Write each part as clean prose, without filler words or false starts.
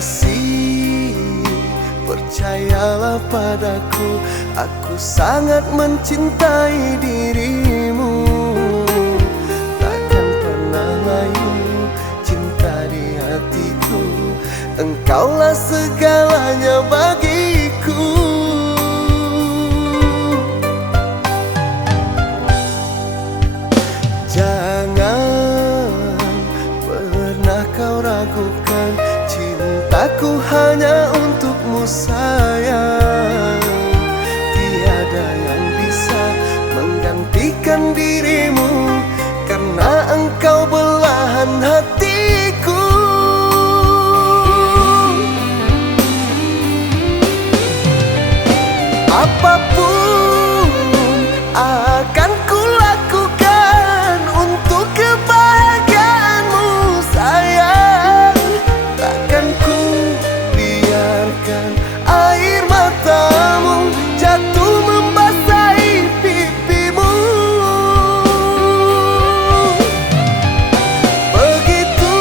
kasih, percayalah padaku, aku sangat mencintai dirimu. Takkan pernah layu cinta di hatiku, engkaulah segalanya bagiku. Jangan pernah kau ragukan, cintaku hanya untukmu sayang. Tiada yang bisa menggantikan dirimu, karena engkau belahan hatiku. Apapun akan kulakukan untuk kebahagiaanmu sayang. Takkan ku biarkan air matamu jatuh membasahi pipimu. Begitu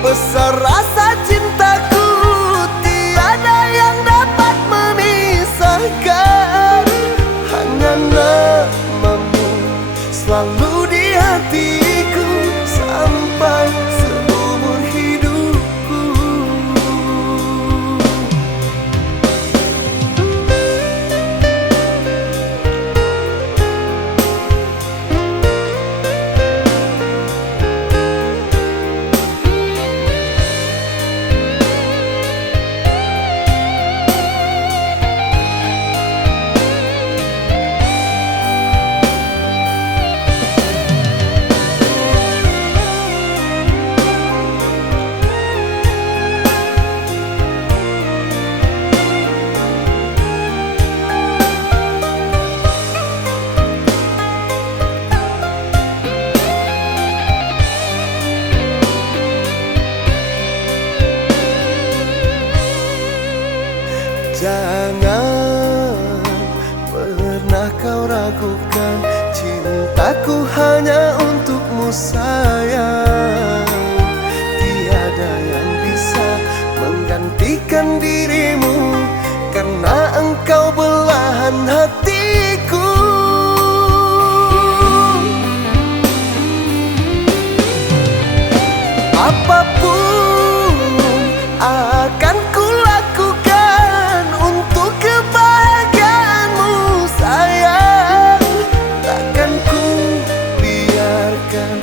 besar rasa cintaku, tiada yang dapat memisahkan. Hanya namamu selalu di hatiku sampai seumur hidupku. Jangan pernah kau ragukan, cintaku hanya untukmu sayang. Tiada yang bisa menggantikan dirimu, karena engkau belahan hatiku. Apapun akan kulakukan untuk kebahagiaanmu sayang. Takkan ku biarkan